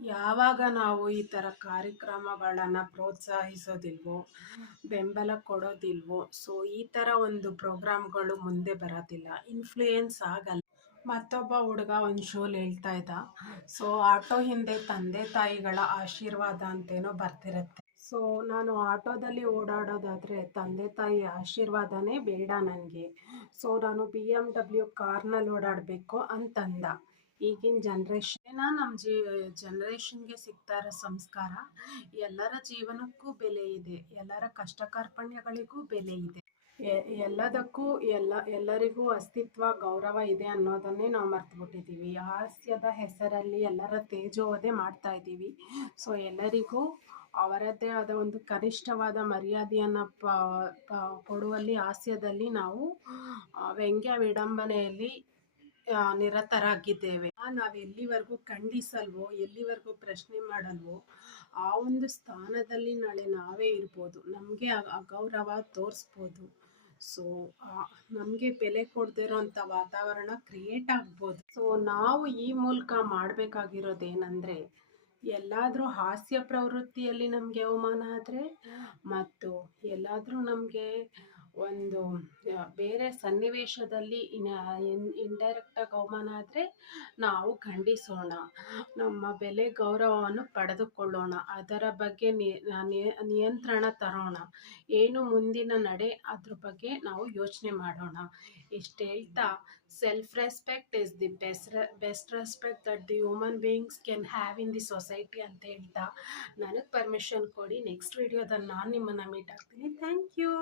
ಯಾವಾಗ ನಾವು ಈ ಥರ ಕಾರ್ಯಕ್ರಮಗಳನ್ನು ಪ್ರೋತ್ಸಾಹಿಸೋದಿಲ್ವೋ, ಬೆಂಬಲ ಕೊಡೋದಿಲ್ವೋ, ಸೊ ಈ ಥರ ಒಂದು ಪ್ರೋಗ್ರಾಮ್ಗಳು ಮುಂದೆ ಬರೋದಿಲ್ಲ, ಇನ್ಫ್ಲೂಯೆನ್ಸ್ ಆಗಲ್ಲ. ಮತ್ತೊಬ್ಬ ಹುಡುಗ ಒಂದು ಶೋಲಿ ಹೇಳ್ತಾ ಇದ್ದ, ಸೊ ಆಟೋ ಹಿಂದೆ ತಂದೆ ತಾಯಿಗಳ ಆಶೀರ್ವಾದ ಅಂತೇನೋ ಬರ್ತಿರುತ್ತೆ. ಸೊ ನಾನು ಆಟೋದಲ್ಲಿ ಓಡಾಡೋದಾದರೆ ತಂದೆ ತಾಯಿ ಆಶೀರ್ವಾದನೇ ಬೇಡ ನನಗೆ. ಸೊ ನಾನು BMW ಕಾರ್ನಲ್ಲಿ ಓಡಾಡಬೇಕು ಅಂತಂದ. ಈಗಿನ ಜನ್ರೇಷನ್ನ ನಮ್ಮ ಜನ್ರೇಷನ್ಗೆ ಸಿಗ್ತಾ ಇರೋ ಸಂಸ್ಕಾರ, ಎಲ್ಲರ ಜೀವನಕ್ಕೂ ಬೆಲೆ ಇದೆ, ಎಲ್ಲರ ಕಷ್ಟ ಕಾರ್ಪಣ್ಯಗಳಿಗೂ ಬೆಲೆ ಇದೆ. ಎಲ್ಲದಕ್ಕೂ ಎಲ್ಲರಿಗೂ ಅಸ್ತಿತ್ವ ಗೌರವ ಇದೆ ಅನ್ನೋದನ್ನೇ ನಾವು ಮರ್ತುಬಿಟ್ಟಿದ್ದೀವಿ. ಹಾಸ್ಯದ ಹೆಸರಲ್ಲಿ ಎಲ್ಲರ ತೇಜೋವಧೆ ಮಾಡ್ತಾ ಇದ್ದೀವಿ. ಸೊ ಎಲ್ಲರಿಗೂ ಅವರದ್ದೇ ಆದ ಒಂದು ಕನಿಷ್ಠವಾದ ಮರ್ಯಾದೆಯನ್ನು ಕೊಡುವಲ್ಲಿ ಹಾಸ್ಯದಲ್ಲಿ ನಾವು ವ್ಯಂಗ್ಯ ವಿಡಂಬನೆಯಲ್ಲಿ ನಿರತರಾಗಿದ್ದೇವೆ. ನಾವು ಎಲ್ಲಿವರೆಗೂ ಖಂಡಿಸಲ್ವೋ, ಎಲ್ಲಿವರೆಗೂ ಪ್ರಶ್ನೆ ಮಾಡಲ್ವೋ, ಆ ಒಂದು ಸ್ಥಾನದಲ್ಲಿ ನಾಳೆ ನಾವೇ ಇರ್ಬೋದು, ನಮಗೆ ಅಗೌರವ ತೋರಿಸ್ಬೋದು. ಸೊ ನಮಗೆ ಬೆಲೆ ಕೊಡದೇ ಇರೋಂಥ ವಾತಾವರಣ ಕ್ರಿಯೇಟ್ ಆಗ್ಬೋದು. ಸೊ ನಾವು ಈ ಮೂಲಕ ಮಾಡಬೇಕಾಗಿರೋದೇನೆಂದರೆ, ಎಲ್ಲಾದರೂ ಹಾಸ್ಯ ಪ್ರವೃತ್ತಿಯಲ್ಲಿ ನಮಗೆ ಅವಮಾನ ಆದರೆ ಮತ್ತು ಎಲ್ಲಾದರೂ ನಮಗೆ ಒಂದು ಬೇರೆ ಸನ್ನಿವೇಶದಲ್ಲಿ ಇಂಡೈರೆಕ್ಟಾಗಿ ಅವಮಾನ ಆದರೆ ನಾವು ಖಂಡಿಸೋಣ, ನಮ್ಮ ಬೆಲೆ ಗೌರವವನ್ನು ಪಡೆದುಕೊಳ್ಳೋಣ, ಅದರ ಬಗ್ಗೆ ನಿಯಂತ್ರಣ ತರೋಣ, ಏನು ಮುಂದಿನ ನಡೆ ಅದ್ರ ಬಗ್ಗೆ ನಾವು ಯೋಚನೆ ಮಾಡೋಣ. ಇಷ್ಟು ಹೇಳ್ತಾ, self respect is the best respect that the human beings can have in the society ಅಂತ ಹೇಳ್ತಾ, ನನಗೆ ಪರ್ಮಿಷನ್ ಕೊಡಿ, ನೆಕ್ಸ್ಟ್ ವಿಡಿಯೋದಲ್ಲಿ ನಾನು ನಿಮ್ಮನ್ನು ಮೀಟ್ ಆಗ್ತೀನಿ. Thank you.